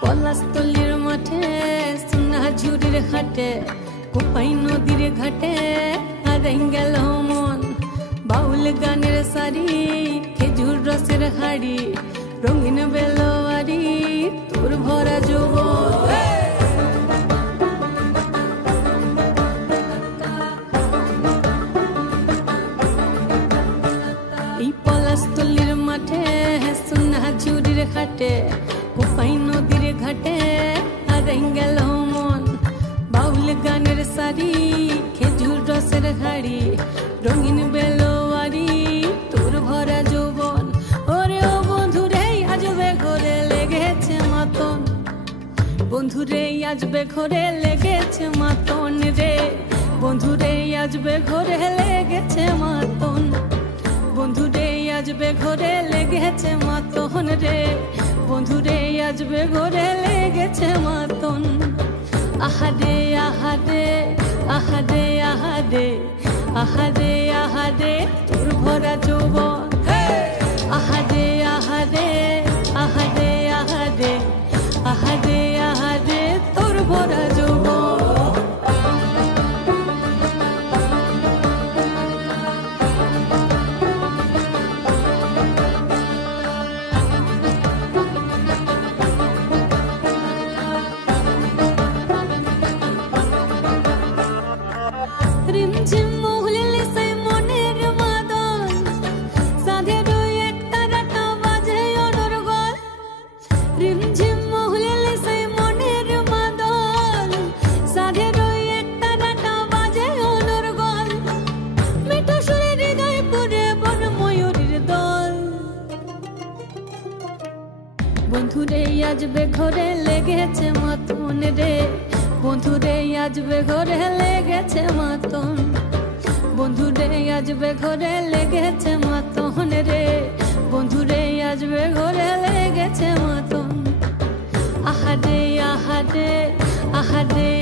পলাশতলির মাঠে সোনা ঝুড়ির ঘাটে কোপাই নদীর ঘাটে হারাই গেল মন বাউল গানের শাড়ি খেজুর রসের হাড়ি রঙিন বেলোয়ারি তোর ভরা যৌবন এই পলাশতলির মাঠে সোনা ঝুড়ির ঘাটে কোপাই নদীর ঘাটে হারাই গেল মন বাউল গানের শাড়ি খেজুর রসের হাড়ি রঙিন বেলোয়ারি তোর ভরা যৌবন ওরে ও বন্ধুরে আজবে ঘরে লেগেছে মাতন বন্ধুরে আজবে ঘরে লেগেছে মাতন রে বন্ধুরে আজবে ঘরে লেগেছে মাতন বন্ধুরে আজবে ঘরে লেগেছে মাতন রে বন্ধুরে আজবে ঘরে লেগেছে মাতন আহারে আহারে আহারে আহারে আহারে আহারে তোর ভরা যৌবন আহারে আহারে আহারে আহারে আহারে আহারে তোর ভরা যৌবন রিমঝিম মহুলিলে সেই মনের মাদল সাধের এক তারাটা বাজে অনর্গল রিমঝিম মহুলিলে সেই মনের মাদল সাধের এক তারাটা বাজে অনর্গল মিঠো সুরে হৃদয় পুরে বন ময়ূরীর দল বন্ধুরে আজবে ঘরে লেগেছে মাতন রে বন্ধুরে আজবে ঘরে লেগেছে মাতন বন্ধুরে আজবে ঘরে লেগেছে মাতন রে বন্ধুরে আজবে ঘরে লেগেছে মাতন আহারে আহারে আহারে